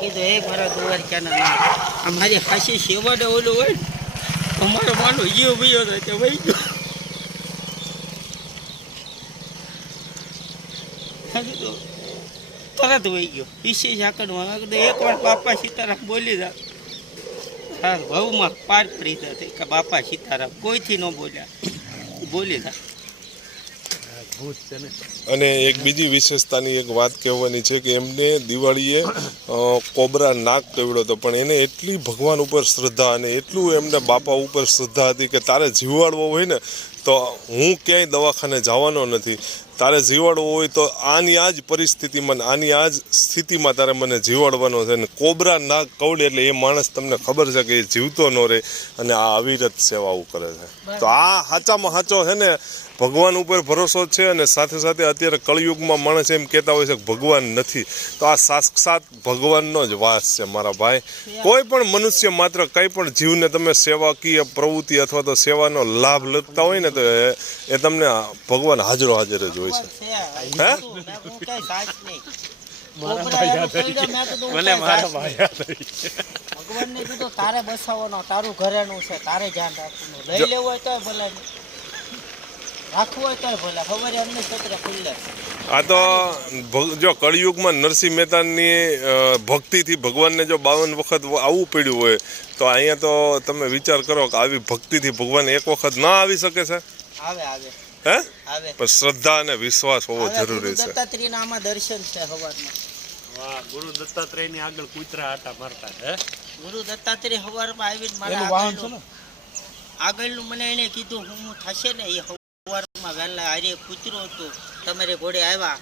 કીધું એ મારા દ્વારકાના અમારી ખાસી સેવાડે ઓલું હોય ને અમારો માનો જીવ ભયો થાય તે વહી ગયો. તરત વહી ગયો પીસી ઝાકડમાં એક વાર બાપા સીતારામ બોલી જા હા ભાવમાં પાર પડી જતી કે બાપા સીતારામ કોઈથી ન બોલ્યા બોલી જા. અને એક બીજી વિશેષતાની એક વાત કહેવાની છે કે એમને દિવાળીએ કોબરા નાગ કહેવડો હતો, પણ એને એટલી ભગવાન ઉપર શ્રદ્ધા અને એટલું એમને બાપા ઉપર શ્રદ્ધા હતી કે તારે જીવાડવો હોય ને તો હું ક્યાંય દવાખાને જવાનો નથી, તારે જીવાડવો હોય તો આની આ જ પરિસ્થિતિમાં આની આ જ સ્થિતિમાં તારે મને જીવાડવાનો છે. અને કોબરા નાગ કવડે એટલે એ માણસ તમને ખબર છે કે એ જીવતો ન રહે અને આ અવિરત સેવાઓ કરે છે. તો આ સાચામાં સાચો છે ને ભગવાન ઉપર ભરોસો છે. અને સાથે સાથે અત્યારે કળિયુગમાં માણસ એમ કહેતા હોય છે કે ભગવાન નથી, તો આ સાક્ષાત ભગવાનનો જ વાસ છે મારા ભાઈ. કોઈ પણ મનુષ્ય માત્ર કંઈ પણ જીવને તમે સેવાકીય પ્રવૃત્તિ અથવા તો સેવાનો લાભ લેતા હોય ને તો એ તમને ભગવાન હાજરો હાજર જ હોય છે. ભગવાનને કીધું તારે બસાવવાનો, તારું ઘરેણું છે, તારે ધ્યાન રાખવાનું, લઈ લેવું હોય તો ભલે રાખવું હોય તો ભલે ખબર એમની સત્ર ખુલ્લે. આ તો જો કળિયુગમાં નરસિંહ મહેતાની ભક્તિથી ભગવાનને જો 52 વખત આવવું પડ્યું હોય તો અહીંયા તો તમે વિચાર કરો કે આવી ભક્તિથી ભગવાન એક વખત ના આવી શકે છે? આવે આવે હે આવે, પણ શ્રદ્ધા અને વિશ્વાસ હોવો જરૂરી છે. દત્તાત્રેયના આમાં દર્શન છે સવારમાં. વાહ, ગુરુ દત્તાત્રેયની આગળ કૂતરા આટા મારતા હે. ગુરુ દત્તાત્રેય સવારમાં આવીને મારા આગળનું મને એને કીધું હું થશે ને એ સવારમાં વહેલા હારે કૂતરો હતું તમારે ઘોડે આવ્યા